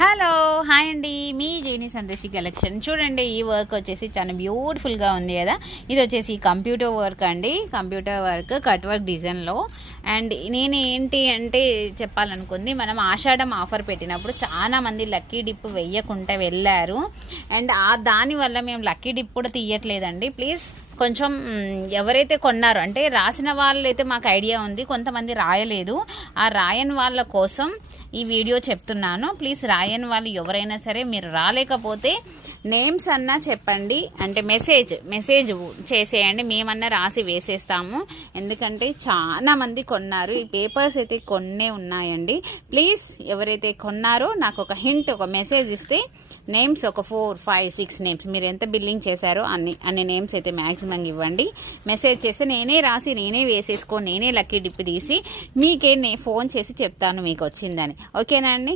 Hello hi అండి, మీ జేని సందేశి collection. చూడండి, ఈ వర్క్ వచ్చేసి చాలా బ్యూటిఫుల్గా ఉంది కదా. ఇది వచ్చేసి కంప్యూటర్ వర్క్ అండి, కంప్యూటర్ వర్క్ కట్ వర్క్ డిజైన్లో. అండ్ నేను ఏంటి అంటే చెప్పాలనుకుంది, మనం ఆషాఢం ఆఫర్ పెట్టినప్పుడు చాలా మంది లక్కీ డిప్ వెయ్యకుండా వెళ్ళారు. అండ్ దానివల్ల మేము లక్కీ డిప్ కూడా తీయట్లేదండి. ప్లీజ్ కొంచెం ఎవరైతే కొన్నారో అంటే రాసిన వాళ్ళైతే మాకు ఐడియా ఉంది, కొంతమంది రాయలేదు. ఆ రాయని వాళ్ళ కోసం ఈ వీడియో చెప్తున్నాను. ప్లీజ్ రాయని వాళ్ళు ఎవరైనా సరే మీరు రాలేకపోతే నేమ్స్ అన్నా చెప్పండి, అంటే మెసేజ్ చేసేయండి, మేమన్నా రాసి వేసేస్తాము. ఎందుకంటే చాలా మంది కొన్నారు, ఈ పేపర్స్ అయితే కొన్నే ఉన్నాయండి. ప్లీజ్ ఎవరైతే కొన్నారో నాకు ఒక హింట్, ఒక మెసేజ్ ఇస్తే నేమ్స్ ఒక 4, 5, 6 నేమ్స్ మీరు ఎంత బిల్లింగ్ చేశారో అన్ని నేమ్స్ అయితే మ్యాక్సిమం ఇవ్వండి. మెసేజ్ చేస్తే నేనే రాసి నేనే వేసేసుకో, నేనే లక్కీ డిప్ తీసి మీకే ఫోన్ చేసి చెప్తాను మీకు వచ్చిందని. ఓకేనా అండి?